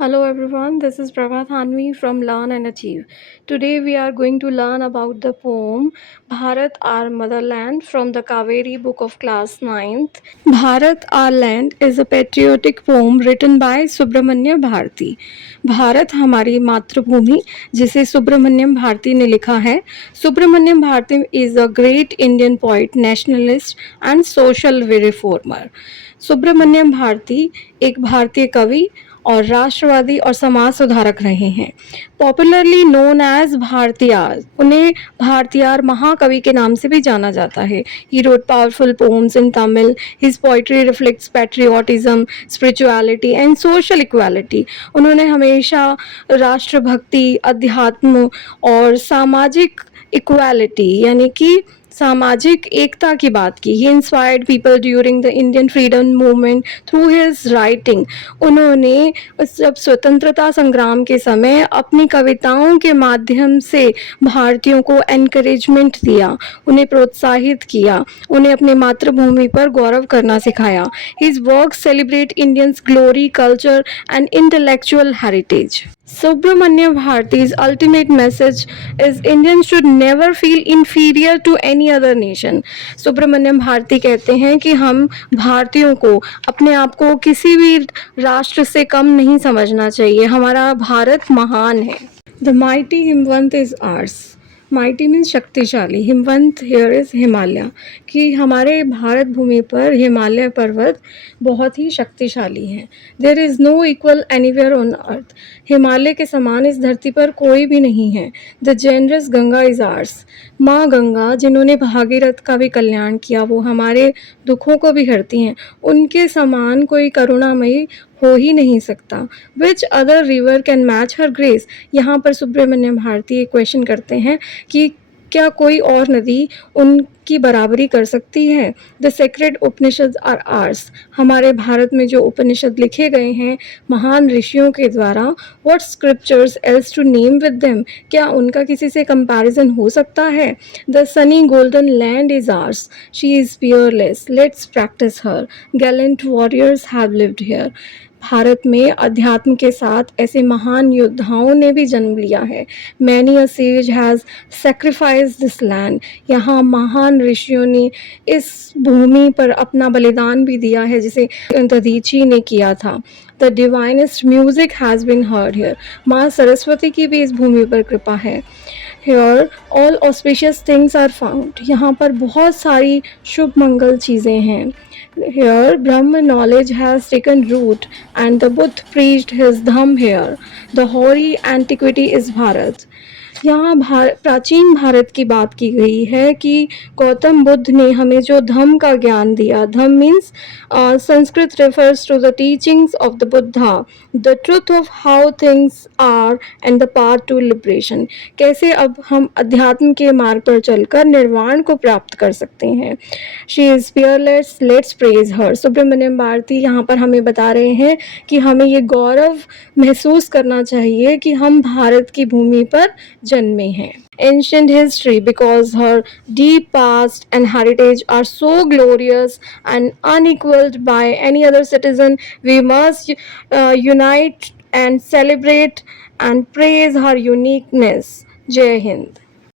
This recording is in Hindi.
Hello everyone, this is Prabha Thanvi from Learn and Achieve. Today we are going to learn about the poem Bharat Our Motherland from the Kaveri book of class ninth. Bharat Our Land is a patriotic poem written by Subramanya Bharati. Bharat हमारी मातृभूमि जिसे सुब्रमण्यम भारती ने लिखा है. Subramaniam Bharti is a great Indian poet, nationalist and social reformer. Subramaniam Bharti एक भारतीय कवि और राष्ट्रवादी और समाज सुधारक रहे हैं. पॉपुलरली नोन एज भारतीयार, उन्हें भारतीयार महाकवि के नाम से भी जाना जाता है. He wrote powerful poems in Tamil. His poetry reflects patriotism, spirituality and social equality. उन्होंने हमेशा राष्ट्रभक्ति, अध्यात्म और सामाजिक इक्वालिटी यानी कि सामाजिक एकता की बात की. He inspired people during the Indian freedom movement through his writing. उन्होंने जब स्वतंत्रता संग्राम के समय अपनी कविताओं के माध्यम से भारतीयों को एनकरेजमेंट दिया, उन्हें प्रोत्साहित किया, उन्हें अपनी मातृभूमि पर गौरव करना सिखाया. His work celebrate Indians glory, culture and intellectual heritage. Subramanya Bharati's ultimate message is Indians should never feel inferior to any other nation. Subramania Bharati कहते हैं कि हम भारतीयों को अपने आप को किसी भी राष्ट्र से कम नहीं समझना चाहिए. हमारा भारत महान है. The mighty Himwant is ours. Mighty means शक्तिशाली. हिमवंत हेयर इज़ हिमालय, कि हमारे भारत भूमि पर हिमालय पर्वत बहुत ही शक्तिशाली हैं. There is no equal anywhere on earth. Himalaya के समान इस धरती पर कोई भी नहीं है. The generous Ganga is ours. माँ गंगा जिन्होंने भागीरथ का भी कल्याण किया, वो हमारे दुखों को भी हरती हैं. उनके समान कोई करुणामयी हो ही नहीं सकता. Which other river can match her grace. यहाँ पर सुब्रमण्यम भारती एक क्वेश्चन करते हैं कि क्या कोई और नदी उनकी बराबरी कर सकती है. The sacred Upanishad are ours. हमारे भारत में जो उपनिषद लिखे गए हैं महान ऋषियों के द्वारा, what scriptures else to name with them. क्या उनका किसी से कंपैरिजन हो सकता है. The sunny golden land is ours. She is peerless. Let's practice her. Gallant warriors have lived here. Bharat में अध्यात्म के साथ ऐसे महान योद्धाओं ने भी जन्म लिया है. Many a says has sacrifice this land. यहाँ महान ऋषियों ने इस भूमि पर अपना बलिदान भी दिया है, जिसे दधीची ने किया था. The divinest music has been heard here. माँ सरस्वती की भी इस भूमि पर कृपा है. Here all auspicious things are found. यहाँ पर बहुत सारी शुभ मंगल चीज़ें हैं. Here Brahma knowledge has taken root and the Buddha preached his dham here. The hoary antiquity is Bharat. यहाँ प्राचीन भारत की बात की गई है कि गौतम बुद्ध ने हमें जो धम्म का ज्ञान दिया. Dhamma means Sanskrit refers to the teachings of the Buddha, the truth of how things are and the path to liberation. कैसे अब हम अध्यात्म के मार्ग पर चलकर निर्वाण को प्राप्त कर सकते हैं. She is fearless. Let's praise her. Subramaniam Bharati यहाँ पर हमें बता रहे हैं कि हमें ये गौरव महसूस करना चाहिए कि हम भारत की भूमि पर जन्मे हैं. Ancient history, because her deep past and heritage are so glorious and unequaled by any other citizen, we must unite and celebrate and praise her uniqueness. Jai Hind.